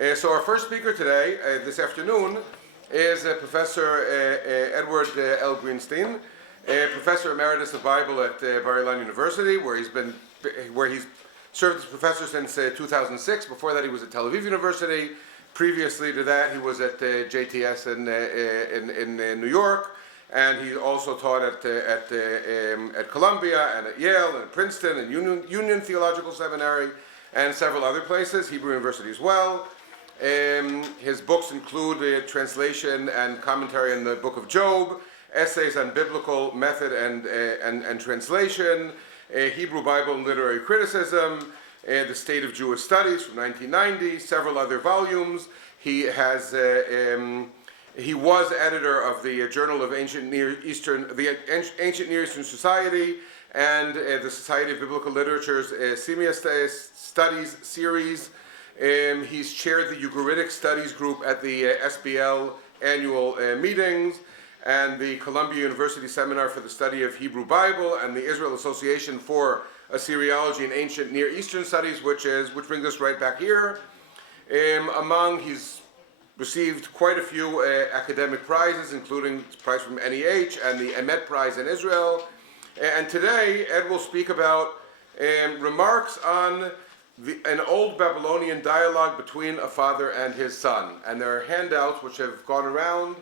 So our first speaker today, this afternoon, is Professor Edward L. Greenstein, Professor Emeritus of Bible at Ilan University, where he's served as professor since 2006. Before that, he was at Tel Aviv University. Previously to that, he was at JTS in New York, and he also taught at Columbia and at Yale and at Princeton and Union Theological Seminary and several other places, Hebrew University as well. His books include translation and commentary on the Book of Job, essays on biblical method and translation, Hebrew Bible and literary criticism, the State of Jewish Studies from 1990, several other volumes. He was editor of the Journal of Ancient Near Eastern Society and the Society of Biblical Literature's Semia Studies series. He's chaired the Ugaritic Studies group at the SBL annual meetings and the Columbia University Seminar for the Study of Hebrew Bible and the Israel Association for Assyriology and Ancient Near Eastern Studies, which brings us right back here. He's received quite a few academic prizes, including the prize from NEH and the Emet Prize in Israel. And today, Ed will speak about remarks on an old Babylonian dialogue between a father and his son. And there are handouts which have gone around,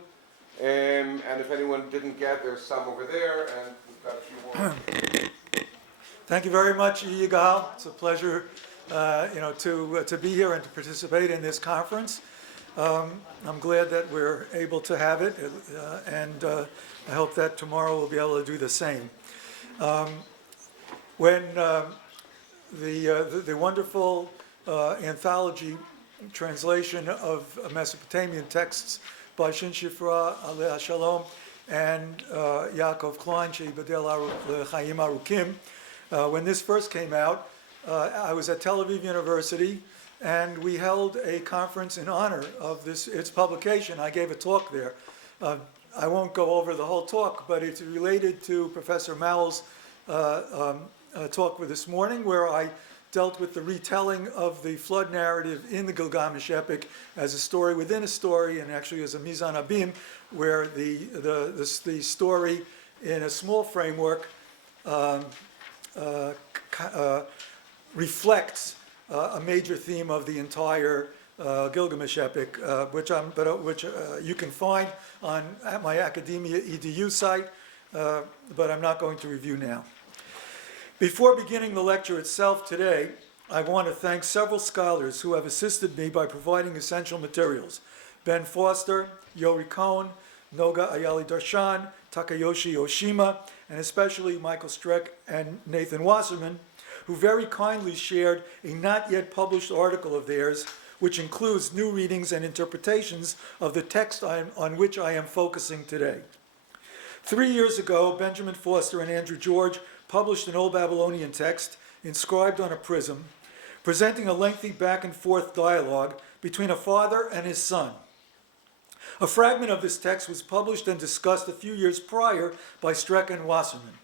and if anyone didn't get, there's some over there, and we've got a few more. Thank you very much, Yigal. It's a pleasure, to be here and to participate in this conference. I'm glad that we're able to have it, and I hope that tomorrow we'll be able to do the same. When the wonderful anthology translation of Mesopotamian texts by Shin, Shifra, Aleh Shalom, and Yaakov Klein, Sheibadel Chaim Arukim, when this first came out, I was at Tel Aviv University, and we held a conference in honor of its publication. I gave a talk there. I won't go over the whole talk, but it's related to Professor Mall's talk for this morning, where I dealt with the retelling of the flood narrative in the Gilgamesh epic as a story within a story, and actually as a Mizan Abim, where the story in a small framework reflects a major theme of the entire Gilgamesh epic, which you can find at my Academia EDU site, but I'm not going to review now. Before beginning the lecture itself today, I want to thank several scholars who have assisted me by providing essential materials: Ben Foster, Yori Cohen, Noga Ayali Darshan, Takayoshi Oshima, and especially Michael Streck and Nathan Wasserman, who very kindly shared a not yet published article of theirs, which includes new readings and interpretations of the text on which I am focusing today. 3 years ago, Benjamin Foster and Andrew George published an Old Babylonian text inscribed on a prism, presenting a lengthy back and forth dialogue between a father and his son. A fragment of this text was published and discussed a few years prior by Streck and Wasserman.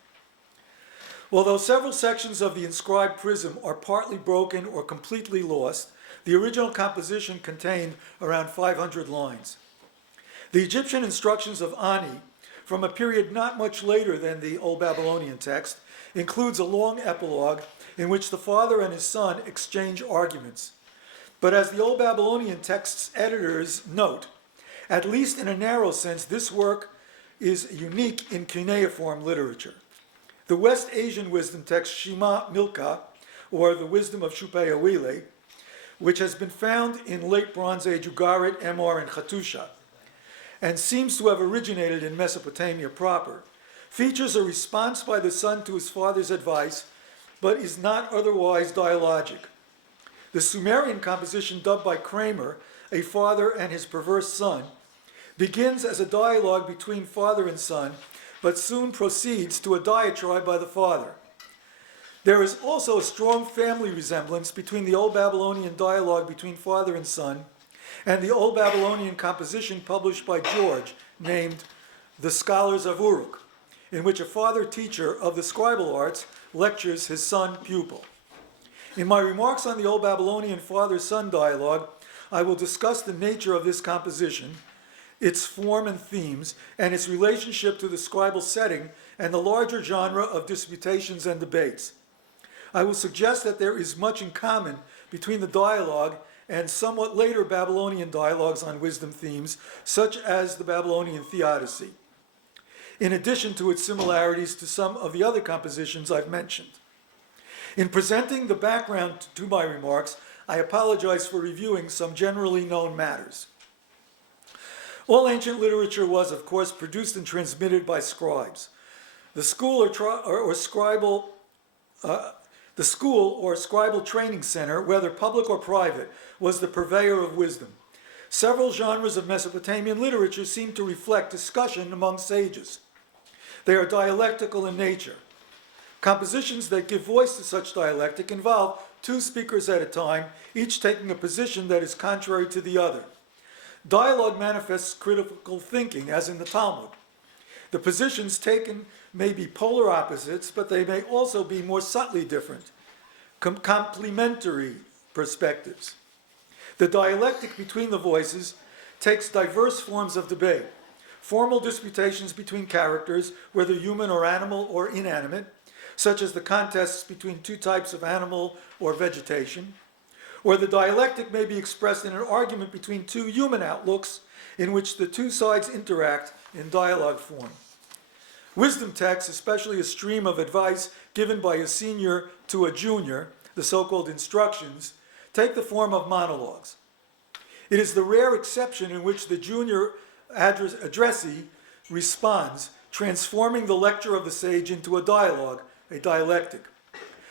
Although several sections of the inscribed prism are partly broken or completely lost, the original composition contained around 500 lines. The Egyptian instructions of Ani, from a period not much later than the Old Babylonian text, includes a long epilogue in which the father and his son exchange arguments. But as the Old Babylonian text's editors note, at least in a narrow sense, this work is unique in cuneiform literature. The West Asian wisdom text Shema Milka, or the Wisdom of Shupayawile, which has been found in late Bronze Age Ugarit, Emor, and Hattusha, and seems to have originated in Mesopotamia proper, features a response by the son to his father's advice, but is not otherwise dialogic. The Sumerian composition dubbed by Kramer, A Father and His Perverse Son, begins as a dialogue between father and son, but soon proceeds to a diatribe by the father. There is also a strong family resemblance between the Old Babylonian dialogue between father and son and the Old Babylonian composition published by George, named The Scholars of Uruk, in which a father-teacher of the scribal arts lectures his son-pupil. In my remarks on the Old Babylonian father-son dialogue, I will discuss the nature of this composition, its form and themes, and its relationship to the scribal setting and the larger genre of disputations and debates. I will suggest that there is much in common between the dialogue and somewhat later Babylonian dialogues on wisdom themes, such as the Babylonian Theodicy, in addition to its similarities to some of the other compositions I've mentioned. In presenting the background to my remarks, I apologize for reviewing some generally known matters. All ancient literature was, of course, produced and transmitted by scribes. The school or scribal training center, whether public or private, was the purveyor of wisdom. Several genres of Mesopotamian literature seem to reflect discussion among sages. They are dialectical in nature. Compositions that give voice to such dialectic involve two speakers at a time, each taking a position that is contrary to the other. Dialogue manifests critical thinking, as in the Talmud. The positions taken may be polar opposites, but they may also be more subtly different, complementary perspectives. The dialectic between the voices takes diverse forms of debate. Formal disputations between characters, whether human or animal or inanimate, such as the contests between two types of animal or vegetation, or the dialectic may be expressed in an argument between two human outlooks in which the two sides interact in dialogue form. Wisdom texts, especially a stream of advice given by a senior to a junior, the so-called instructions, take the form of monologues. It is the rare exception in which the junior addressee responds, transforming the lecture of the sage into a dialogue, a dialectic.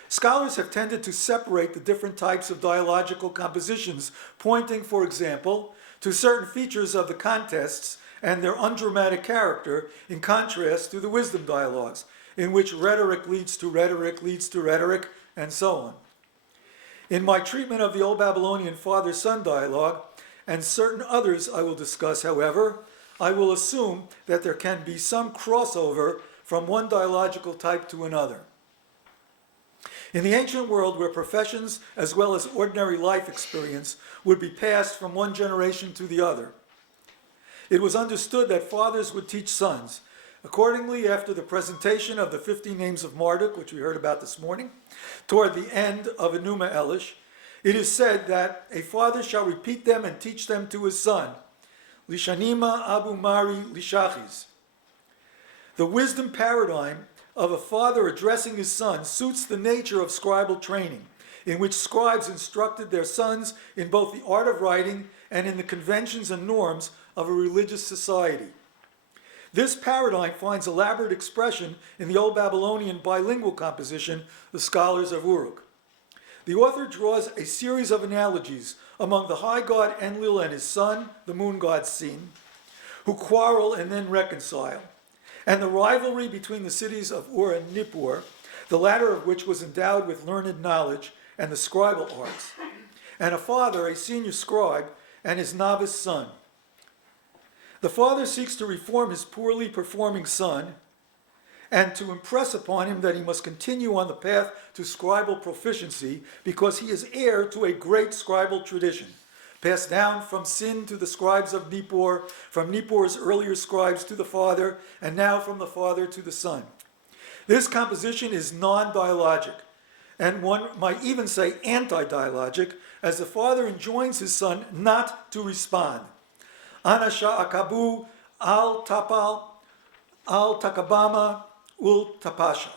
Scholars have tended to separate the different types of dialogical compositions, pointing, for example, to certain features of the contests and their undramatic character, in contrast to the wisdom dialogues, in which rhetoric leads to rhetoric, and so on. In my treatment of the Old Babylonian father-son dialogue, and certain others I will discuss, however, I will assume that there can be some crossover from one dialogical type to another. In the ancient world, where professions as well as ordinary life experience would be passed from one generation to the other, it was understood that fathers would teach sons. Accordingly, after the presentation of the 50 names of Marduk, which we heard about this morning, toward the end of Enuma Elish, it is said that a father shall repeat them and teach them to his son. Lishanima Abu Mari Lishachis. The wisdom paradigm of a father addressing his son suits the nature of scribal training, in which scribes instructed their sons in both the art of writing and in the conventions and norms of a religious society. This paradigm finds elaborate expression in the Old Babylonian bilingual composition, The Scholars of Uruk. The author draws a series of analogies among the high god Enlil and his son, the moon god Shin, who quarrel and then reconcile, and the rivalry between the cities of Ur and Nippur, the latter of which was endowed with learned knowledge and the scribal arts, and a father, a senior scribe, and his novice son. The father seeks to reform his poorly performing son and to impress upon him that he must continue on the path to scribal proficiency because he is heir to a great scribal tradition, passed down from Sin to the scribes of Nippur, from Nippur's earlier scribes to the father, and now from the father to the son. This composition is non-dialogic, and one might even say anti-dialogic, as the father enjoins his son not to respond. Anasha akabu al tapal al takabama ul tapasha.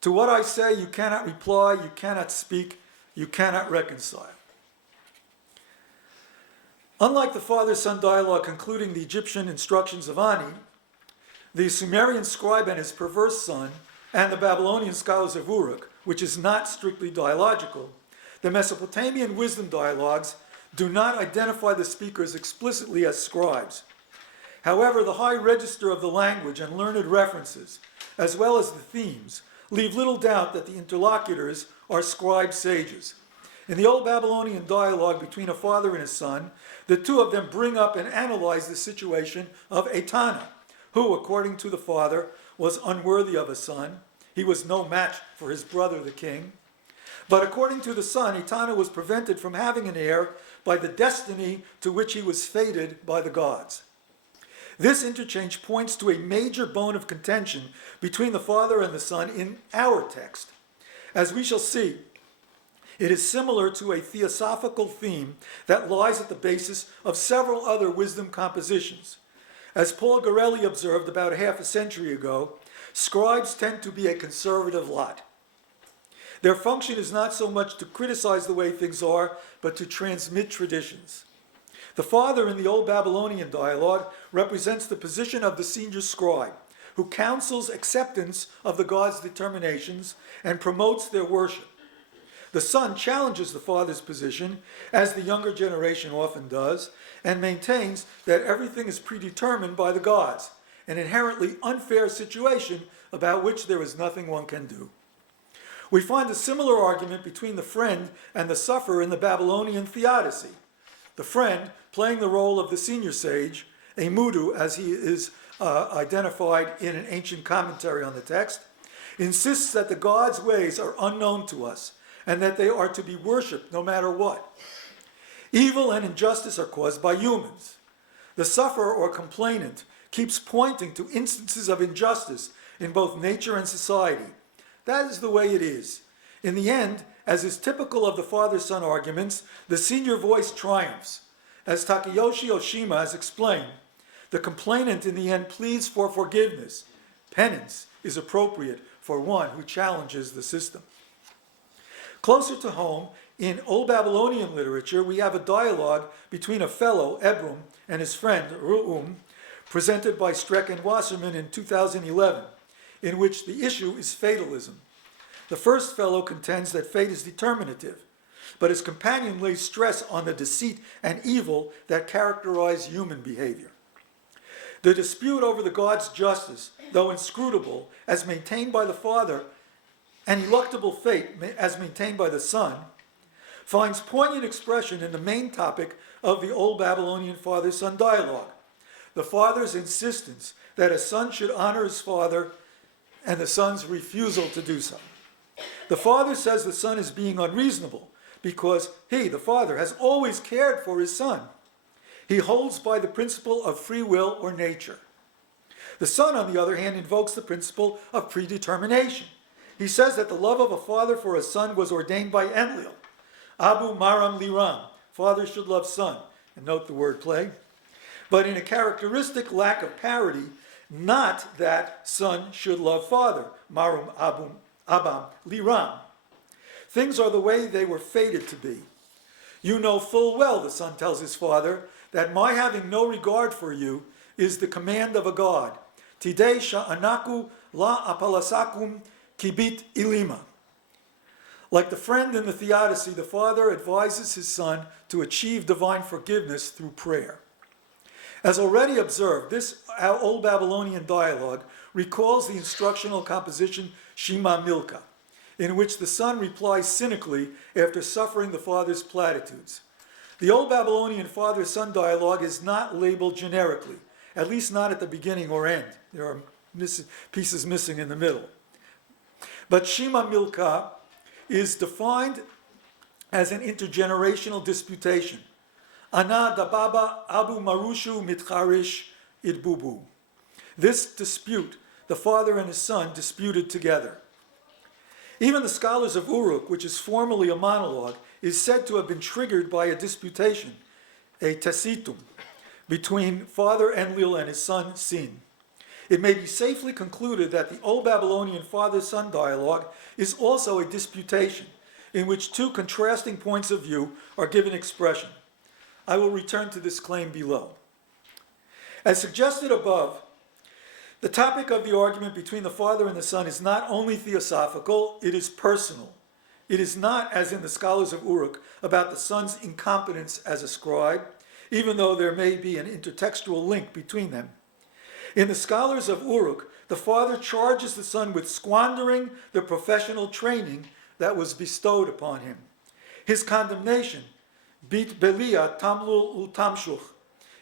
To what I say you cannot reply, you cannot speak, you cannot reconcile. Unlike the father-son dialogue concluding the Egyptian instructions of Ani, the Sumerian scribe and his perverse son, and the Babylonian scholars of Uruk, which is not strictly dialogical, the Mesopotamian wisdom dialogues do not identify the speakers explicitly as scribes. However, the high register of the language and learned references, as well as the themes, leave little doubt that the interlocutors are scribe sages. In the Old Babylonian dialogue between a father and his son, the two of them bring up and analyze the situation of Etana, who, according to the father, was unworthy of a son. He was no match for his brother, the king. But according to the son, Etana was prevented from having an heir by the destiny to which he was fated by the gods. This interchange points to a major bone of contention between the Father and the Son in our text. As we shall see, it is similar to a theosophical theme that lies at the basis of several other wisdom compositions. As Paul Gorelli observed about half a century ago, scribes tend to be a conservative lot. Their function is not so much to criticize the way things are, but to transmit traditions. The Father in the Old Babylonian dialogue represents the position of the senior scribe, who counsels acceptance of the gods' determinations and promotes their worship. The Son challenges the Father's position, as the younger generation often does, and maintains that everything is predetermined by the gods, an inherently unfair situation about which there is nothing one can do. We find a similar argument between the friend and the sufferer in the Babylonian theodicy. The friend, playing the role of the senior sage, a mudu as he is identified in an ancient commentary on the text, insists that the gods' ways are unknown to us and that they are to be worshipped no matter what. Evil and injustice are caused by humans. The sufferer or complainant keeps pointing to instances of injustice in both nature and society. That is the way it is. In the end, as is typical of the father-son arguments, the senior voice triumphs. As Takayoshi Oshima has explained, the complainant in the end pleads for forgiveness. Penance is appropriate for one who challenges the system. Closer to home, in Old Babylonian literature, we have a dialogue between a fellow, Ebrum, and his friend, Ru'um, presented by Streck and Wasserman in 2011, in which the issue is fatalism. The first fellow contends that fate is determinative, but his companion lays stress on the deceit and evil that characterize human behavior. The dispute over the God's justice, though inscrutable, as maintained by the Father, and eluctable fate, as maintained by the Son, finds poignant expression in the main topic of the Old Babylonian father-son dialogue, the father's insistence that a son should honor his father and the son's refusal to do so. The father says the son is being unreasonable because he, the father, has always cared for his son. He holds by the principle of free will or nature. The son, on the other hand, invokes the principle of predetermination. He says that the love of a father for a son was ordained by Enlil. Abu Maram Liram, father should love son, and note the word play, but in a characteristic lack of parity, not that son should love father, Marum Abam Liram. Things are the way they were fated to be. You know full well, the son tells his father, that my having no regard for you is the command of a god. Tidei sha'anaku la apalasakum kibit ilima. Like the friend in the theodicy, the father advises his son to achieve divine forgiveness through prayer. As already observed, this Old Babylonian dialogue recalls the instructional composition Shema Milka, in which the son replies cynically after suffering the father's platitudes. The Old Babylonian father-son dialogue is not labeled generically, at least not at the beginning or end. There are pieces missing in the middle. But Shema Milka is defined as an intergenerational disputation. Ana da baba abu marushu mitcharish idbubu. This dispute, the father and his son disputed together. Even the scholars of Uruk, which is formally a monologue, is said to have been triggered by a disputation, a tesitum, between Father Enlil and his son Shin. It may be safely concluded that the Old Babylonian father-son dialogue is also a disputation in which two contrasting points of view are given expression. I will return to this claim below. As suggested above, the topic of the argument between the father and the son is not only theosophical, it is personal. It is not, as in the scholars of Uruk, about the son's incompetence as a scribe, even though there may be an intertextual link between them. In the scholars of Uruk, the father charges the son with squandering the professional training that was bestowed upon him. His condemnation, Bit Belia Tamlul Utamshuch,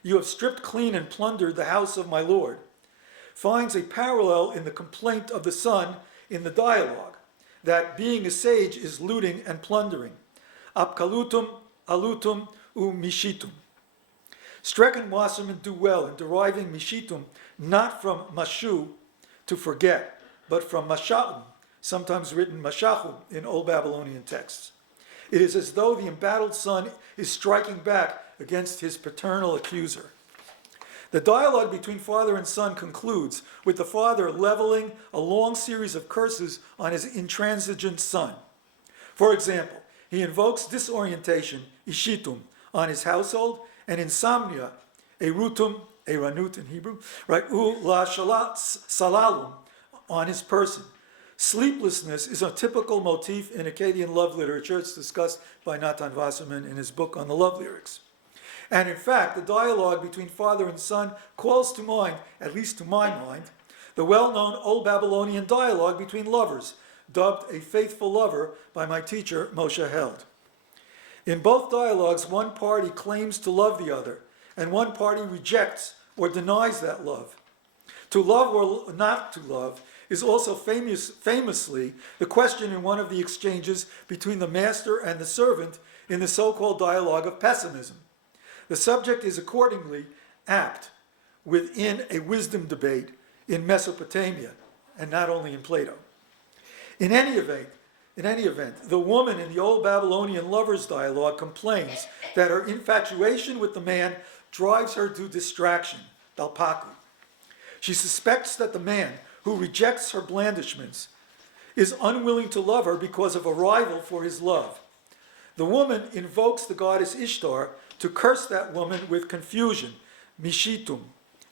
you have stripped clean and plundered the house of my Lord, finds a parallel in the complaint of the son in the dialogue, that being a sage is looting and plundering. Apkalutum alutum u mishitum. Streck and Wasserman do well in deriving mishitum not from mashu, to forget, but from masha'um, sometimes written mashachum in Old Babylonian texts. It is as though the embattled son is striking back against his paternal accuser. The dialogue between father and son concludes with the father leveling a long series of curses on his intransigent son. For example, he invokes disorientation, ishitum, on his household, and insomnia, erutum, eranut in Hebrew, right, la salalum, on his person. Sleeplessness is a typical motif in Akkadian love literature. It's discussed by Natan Wasserman in his book on the love lyrics. And in fact, the dialogue between father and son calls to mind, at least to my mind, the well-known Old Babylonian dialogue between lovers, dubbed A Faithful Lover by my teacher, Moshe Held. In both dialogues, one party claims to love the other, and one party rejects or denies that love. To love or not to love is also famously the question in one of the exchanges between the master and the servant in the so-called dialogue of pessimism. The subject is accordingly apt within a wisdom debate in Mesopotamia, and not only in Plato. In any event, the woman in the Old Babylonian lovers' dialogue complains that her infatuation with the man drives her to distraction, dalpaku. She suspects that the man, who rejects her blandishments, is unwilling to love her because of a rival for his love. The woman invokes the goddess Ishtar to curse that woman with confusion, mishitum,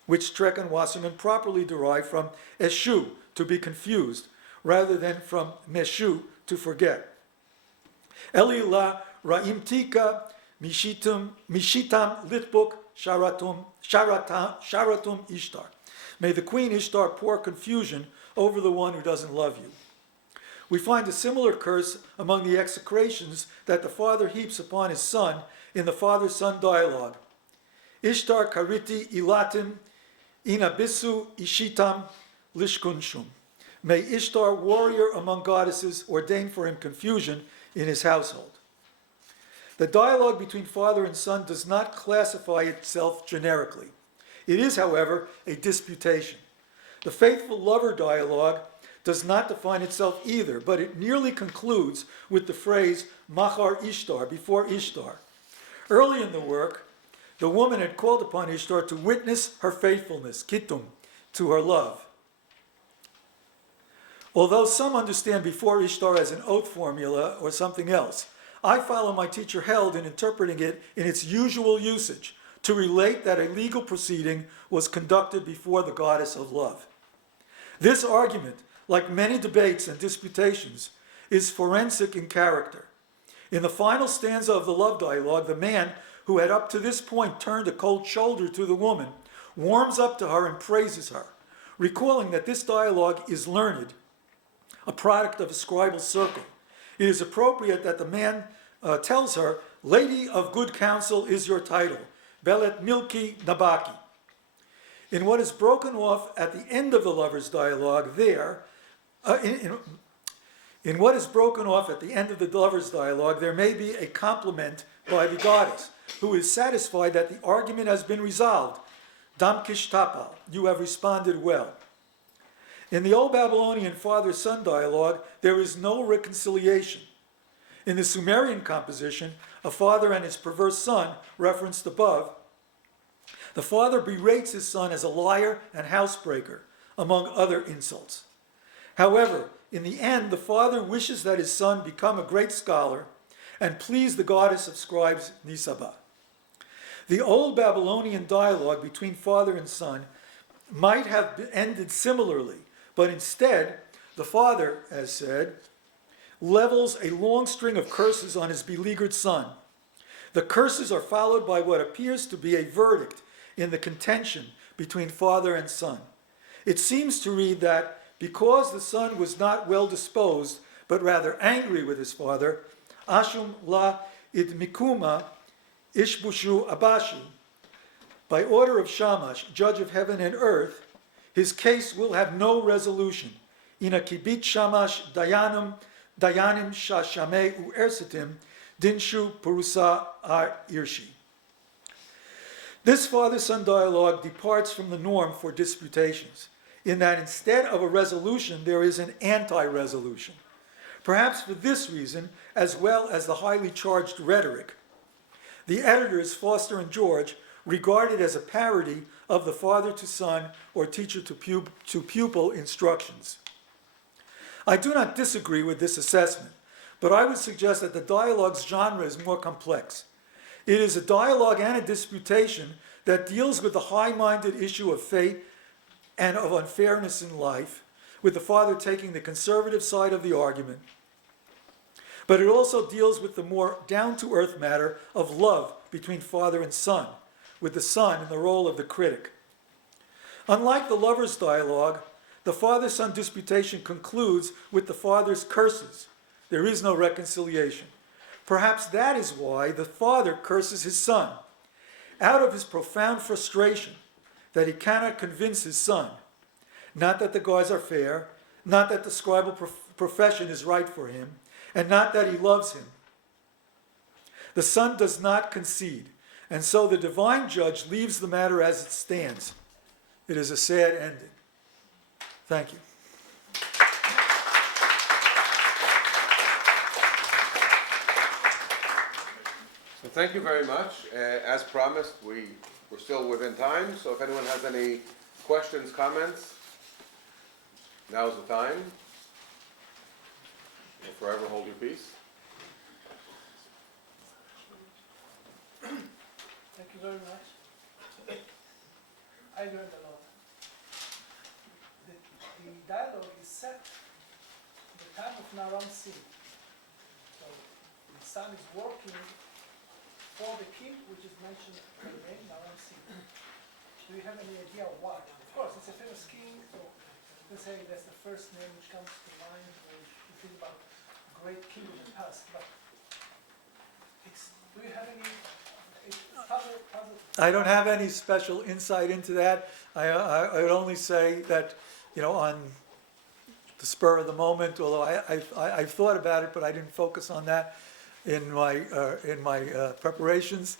which Streck and Wasserman properly derive from eshu, to be confused, rather than from meshu, to forget. Eli la ra'imtika mishitam litbuk sharatum Ishtar. May the queen Ishtar pour confusion over the one who doesn't love you. We find a similar curse among the execrations that the father heaps upon his son in the father-son dialogue. Ishtar kariti ilatim inabisu ishitam lishkunshum. May Ishtar, warrior among goddesses, ordain for him confusion in his household. The dialogue between father and son does not classify itself generically. It is, however, a disputation. The faithful lover dialogue does not define itself either, but it nearly concludes with the phrase machar Ishtar, before Ishtar. Early in the work, the woman had called upon Ishtar to witness her faithfulness, kitum, to her love. Although some understand before Ishtar as an oath formula or something else, I follow my teacher Held in interpreting it in its usual usage, to relate that a legal proceeding was conducted before the goddess of love. This argument, like many debates and disputations, is forensic in character. In the final stanza of the love dialogue, the man, who had up to this point turned a cold shoulder to the woman, warms up to her and praises her, recalling that this dialogue is learned, a product of a scribal circle. It is appropriate that the man tells her, "Lady of good counsel is your title, Belet Milki Nabaki." In what is broken off at the end of the lovers' dialogue there, in what is broken off at the end of the lovers' dialogue, there may be a compliment by the goddess, who is satisfied that the argument has been resolved. Dam kishtapal, you have responded well. In the Old Babylonian father-son dialogue, there is no reconciliation. In the Sumerian composition, a father and his perverse son, referenced above, the father berates his son as a liar and housebreaker, among other insults. However, in the end, the father wishes that his son become a great scholar and please the goddess of scribes, Nisaba. The Old Babylonian dialogue between father and son might have ended similarly, but instead, the father, as said, levels a long string of curses on his beleaguered son. The curses are followed by what appears to be a verdict in the contention between father and son. It seems to read that because the son was not well disposed, but rather angry with his father, Ashum la idmikuma ishbushu abashi, by order of Shamash, judge of heaven and earth, his case will have no resolution. Ina kibit Shamash dayanim shashame u ersitim dinshu purusa ar irshi. This father-son dialogue departs from the norm for disputations, in that instead of a resolution, there is an anti-resolution. Perhaps for this reason, as well as the highly charged rhetoric, the editors, Foster and George, regard it as a parody of the father-to-son or teacher-to-pupil instructions. I do not disagree with this assessment, but I would suggest that the dialogue's genre is more complex. It is a dialogue and a disputation that deals with the high-minded issue of fate and of unfairness in life, with the father taking the conservative side of the argument. But it also deals with the more down-to-earth matter of love between father and son, with the son in the role of the critic. Unlike the lover's dialogue, the father-son disputation concludes with the father's curses. There is no reconciliation. Perhaps that is why the father curses his son, out of his profound frustration that he cannot convince his son, not that the gods are fair, not that the scribal profession is right for him, and not that he loves him. The son does not concede, and so the divine judge leaves the matter as it stands. It is a sad ending. Thank you. So thank you very much. As promised, we're still within time, so if anyone has any questions, comments, now's the time. You'll forever hold your peace. Thank you very much. I learned a lot. The dialogue is set at the time of Naram Sin. So the son is working for the king, which is mentioned by name, Naram Sin. Do you have any idea why? Of course, it's a famous king, so let's say that's the first name which comes to mind when you think about great king of the past. But do you have any? I don't have any special insight into that. I would only say that, on the spur of the moment, although I've thought about it, but I didn't focus on that in my preparations.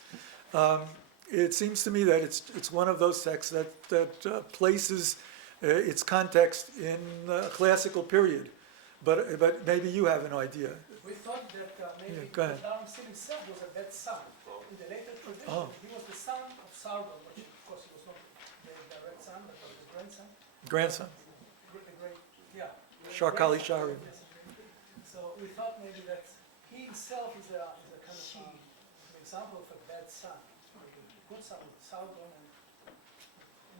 It seems to me that it's one of those texts that places its context in a classical period, but maybe you have an idea. We thought that maybe Naram Sin himself was a bad son. In the later tradition, he was the son of Sargon, which of course he was not the direct son, but was his grandson. Grandson. Shakali Shari. So we thought maybe that he himself is a kind of an example of a bad son. A good son with Sargon and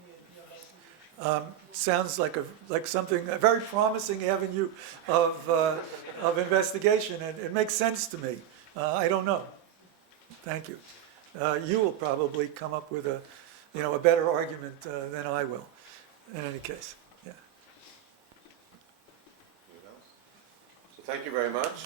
any idea about Sounds like something, a very promising avenue of investigation, and it makes sense to me. I don't know. Thank you. You will probably come up with a better argument than I will. In any case, yeah. So thank you very much.